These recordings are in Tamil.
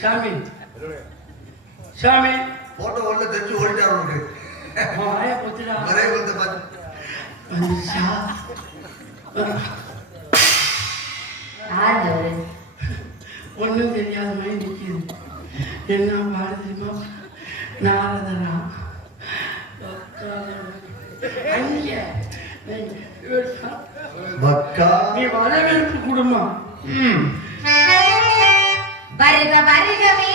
சாமி சாமி போட்டோ ஒண்ணு தெரிஞ்சு ஓடிட்டாரு உனக்கு வாய போச்சுடா ஒரே வந்து பாத்து ஒன்றும் தெரியாத மாதிரி நிற்கிது என்ன பாடு தெரியுமா நாரதரா நீ வரவேற்பு கொடுமா வருக வருகவே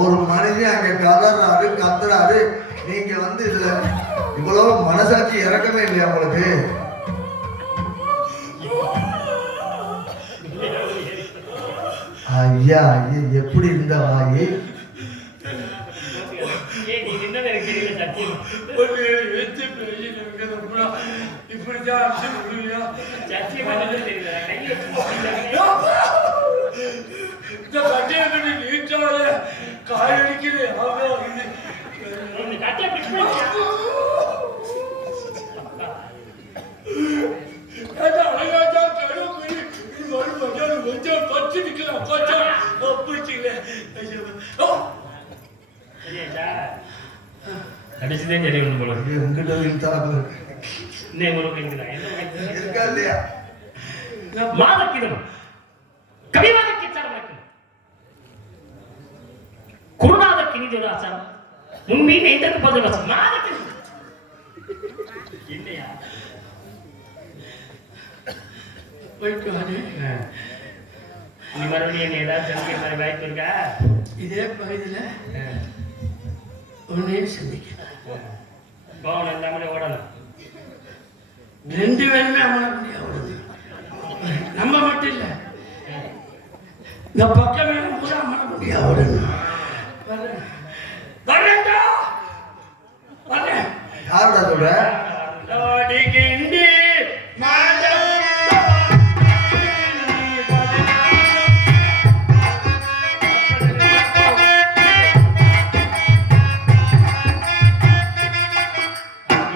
ஒரு மனுஷன் அங்க கதறாரு கத்துறாரு, நீங்க வந்து இதுல இவ்வளவு மனசாட்சி இறக்கமே இல்லையா உங்களுக்கு? ஐயா ஐயா எப்படி இருந்த வாயி காயடிக்குது கடைசிதே தெரியும் போல எங்கிட்ட விட்டாங்க இருக்கா இல்லையா? மாதக்கிதம் கவிவாதಕ್ಕೆ ಚಾರಬೇಕು ಕುರುನಾದಕ್ಕೆ ನಿಜರ ಆಚಾರ ಮುಮ್ಮೀನ ಇದಕ್ಕೆ ಬದಲ ಮಾದಕ್ಕೆ இல்லையா போயிட்டு வாரு. நீ மறுபடியும் ஏதாவது தெரிஞ்சுக்க மாதிரி வாய்ப்பு இருக்கா? இதே பகுதியில் ஒன்றையும் சந்திக்கிறேன். பவனம் இல்லாமலே ஓடலாம். 2 பேருமே அமர முடியாது. நம்ம மட்டும் இல்லை, இந்த பக்கம் வேணும் பூரா அமர முடியாது. யாருடா சொல்ற?